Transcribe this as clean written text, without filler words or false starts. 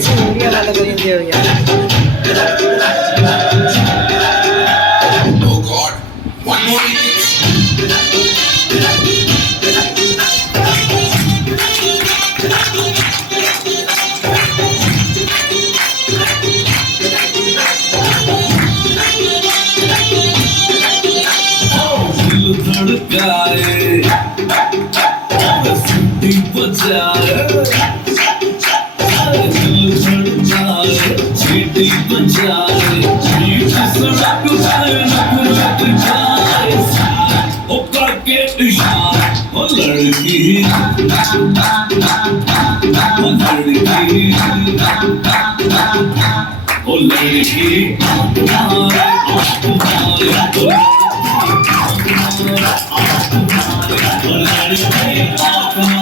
Surya lalagay yung Jerry. Oh God, one more innings. दिल धड़काए सीटी बजाए दिल धड़काए सीटी बजाए बीच सड़क पे नफरत जाए ओ करके इशारा ओ लड़की ओ लड़की तुम्हारे